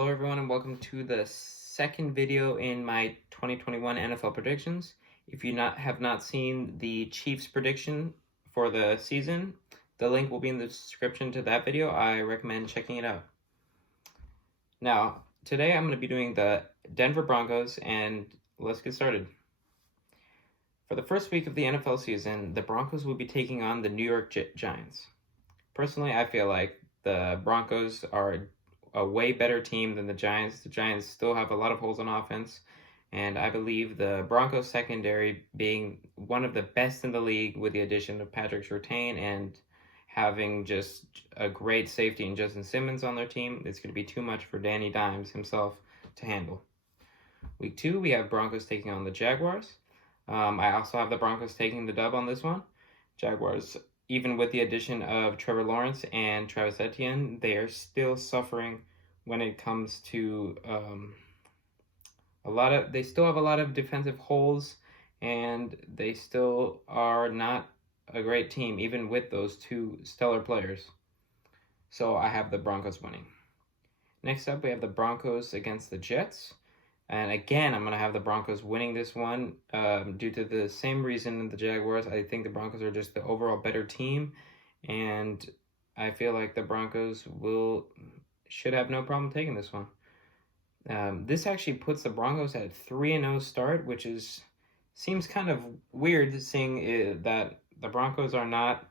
Hello everyone and welcome to the second video in my 2021 NFL predictions. If you have not seen the Chiefs prediction for the season, the link will be in the description to that video. I recommend checking it out. Now, today I'm going to be doing the Denver Broncos, and let's get started. For the first week of the NFL season, the Broncos will be taking on the New York Giants. Personally, I feel like the Broncos are a way better team than the Giants. The Giants still have a lot of holes on offense, and I believe the Broncos secondary being one of the best in the league with the addition of Patrick Surtain and having just a great safety in Justin Simmons on their team, it's going to be too much for Danny Dimes himself to handle. Week 2, we have Broncos taking on the Jaguars. I also have the Broncos taking the dub on this one. Jaguars, even with the addition of Trevor Lawrence and Travis Etienne, they are still suffering when it comes to they still have a lot of defensive holes, and they still are not a great team, even with those two stellar players. So I have the Broncos winning. Next up, we have the Broncos against the Jets. And again, I'm going to have the Broncos winning this one due to the same reason the Jaguars. I think the Broncos are just the overall better team, and I feel like the Broncos should have no problem taking this one. This actually puts the Broncos at 3-0 start, which seems kind of weird, seeing that the Broncos are not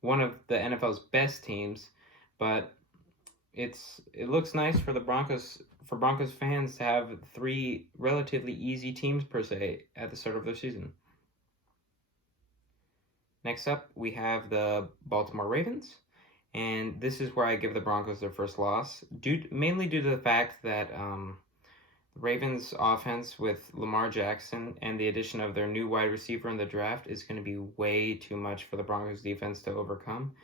one of the NFL's best teams, but it looks nice for the Broncos fans to have 3 relatively easy teams per se at the start of their season. Next up, we have the Baltimore Ravens, and this is where I give the Broncos their first loss, mainly due to the fact that the Ravens offense with Lamar Jackson and the addition of their new wide receiver in the draft is going to be way too much for the Broncos defense to overcome.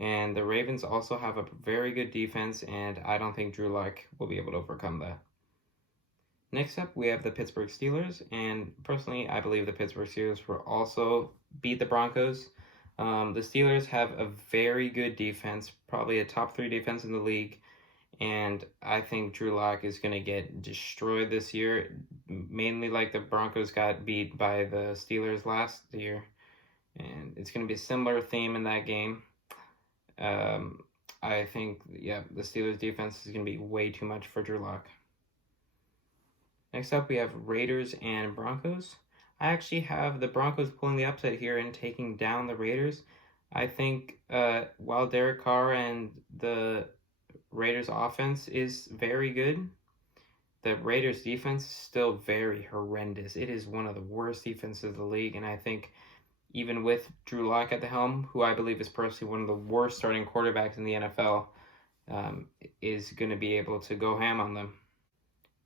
And the Ravens also have a very good defense, and I don't think Drew Lock will be able to overcome that. Next up, we have the Pittsburgh Steelers, and personally, I believe the Pittsburgh Steelers will also beat the Broncos. The Steelers have a very good defense, probably a top 3 defense in the league, and I think Drew Lock is going to get destroyed this year, mainly like the Broncos got beat by the Steelers last year, and it's going to be a similar theme in that game. I think, the Steelers defense is going to be way too much for Drew Lock. Next up, we have Raiders and Broncos. I actually have the Broncos pulling the upset here and taking down the Raiders. I think while Derek Carr and the Raiders offense is very good, the Raiders defense is still very horrendous. It is one of the worst defenses of the league, and I think even with Drew Lock at the helm, who I believe is personally one of the worst starting quarterbacks in the NFL, is going to be able to go ham on them.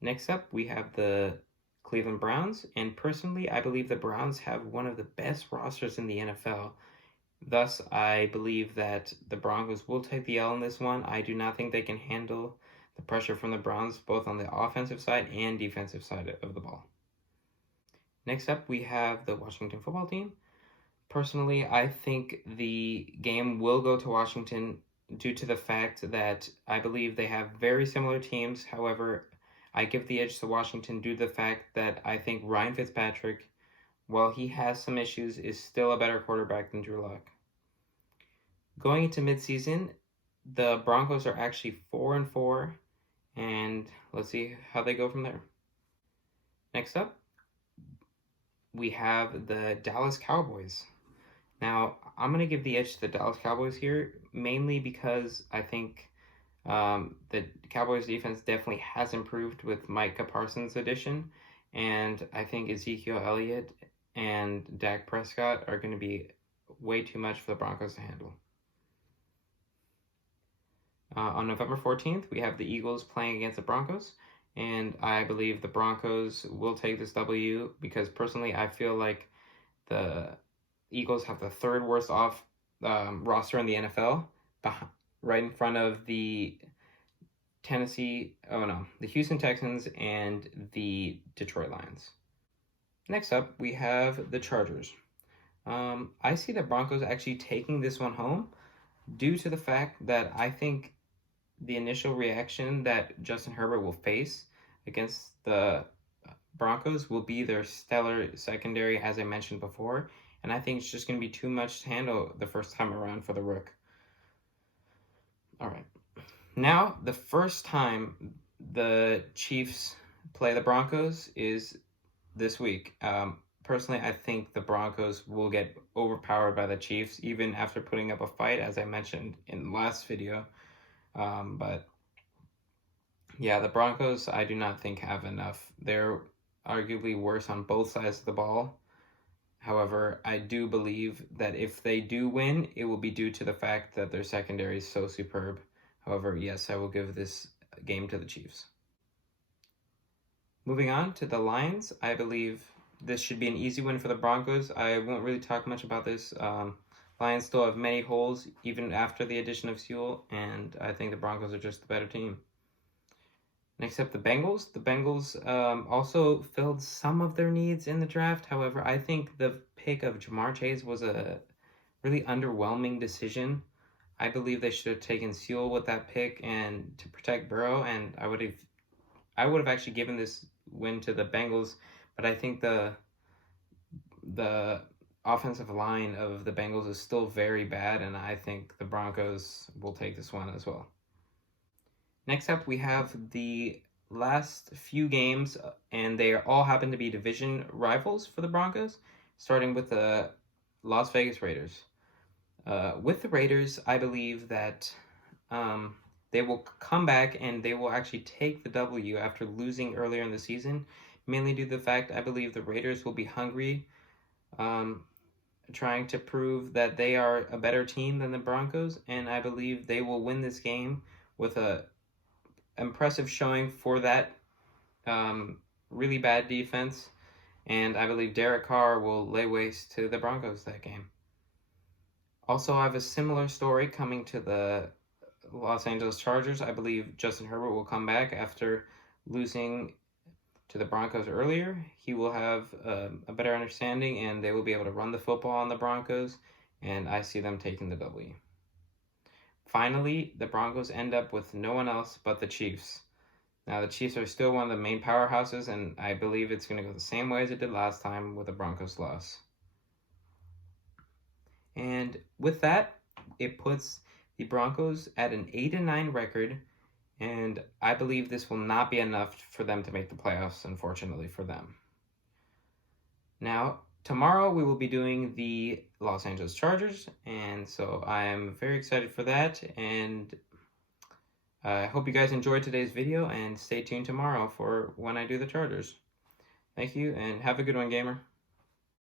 Next up, we have the Cleveland Browns, and personally, I believe the Browns have one of the best rosters in the NFL. Thus, I believe that the Broncos will take the L in this one. I do not think they can handle the pressure from the Browns, both on the offensive side and defensive side of the ball. Next up, we have the Washington football team. Personally, I think the game will go to Washington due to the fact that I believe they have very similar teams. However, I give the edge to Washington due to the fact that I think Ryan Fitzpatrick, while he has some issues, is still a better quarterback than Drew Lock. Going into midseason, the Broncos are actually 4-4, and let's see how they go from there. Next up, we have the Dallas Cowboys. Now, I'm going to give the edge to the Dallas Cowboys here, mainly because I think the Cowboys defense definitely has improved with Micah Parsons' addition, and I think Ezekiel Elliott and Dak Prescott are going to be way too much for the Broncos to handle. On November 14th, we have the Eagles playing against the Broncos, and I believe the Broncos will take this W because personally I feel like the Eagles have the 3rd worst roster in the NFL, right in front of the Houston Texans and the Detroit Lions. Next up, we have the Chargers. I see the Broncos actually taking this one home due to the fact that I think the initial reaction that Justin Herbert will face against the Broncos will be their stellar secondary, as I mentioned before, and I think it's just going to be too much to handle the first time around for the Rook. All right. Now, the first time the Chiefs play the Broncos is this week. Personally, I think the Broncos will get overpowered by the Chiefs, even after putting up a fight, as I mentioned in the last video. But yeah, the Broncos, I do not think have enough. They're arguably worse on both sides of the ball. However, I do believe that if they do win, it will be due to the fact that their secondary is so superb. However, yes, I will give this game to the Chiefs. Moving on to the Lions, I believe this should be an easy win for the Broncos. I won't really talk much about this. Lions still have many holes, even after the addition of Sewell, and I think the Broncos are just the better team. Next up, the Bengals. The Bengals also filled some of their needs in the draft. However, I think the pick of Jamar Chase was a really underwhelming decision. I believe they should have taken Sewell with that pick and to protect Burrow, and I would have actually given this win to the Bengals, but I think the offensive line of the Bengals is still very bad, and I think the Broncos will take this one as well. Next up, we have the last few games, and they all happen to be division rivals for the Broncos, starting with the Las Vegas Raiders. With the Raiders, I believe that they will come back and they will actually take the W after losing earlier in the season, mainly due to the fact I believe the Raiders will be hungry, trying to prove that they are a better team than the Broncos, and I believe they will win this game with a impressive showing for that really bad defense, and I believe Derek Carr will lay waste to the Broncos that game. Also, I have a similar story coming to the Los Angeles Chargers. I believe Justin Herbert will come back after losing to the Broncos earlier. He will have a better understanding, and they will be able to run the football on the Broncos, and I see them taking the W. Finally, the Broncos end up with no one else but the Chiefs. Now, the Chiefs are still one of the main powerhouses, and I believe it's going to go the same way as it did last time with the Broncos loss. And with that, it puts the Broncos at an 8-9 record, and I believe this will not be enough for them to make the playoffs, unfortunately for them. Now, tomorrow we will be doing the Los Angeles Chargers, and so I am very excited for that, and I hope you guys enjoyed today's video, and stay tuned tomorrow for when I do the Chargers. Thank you, and have a good one, gamer.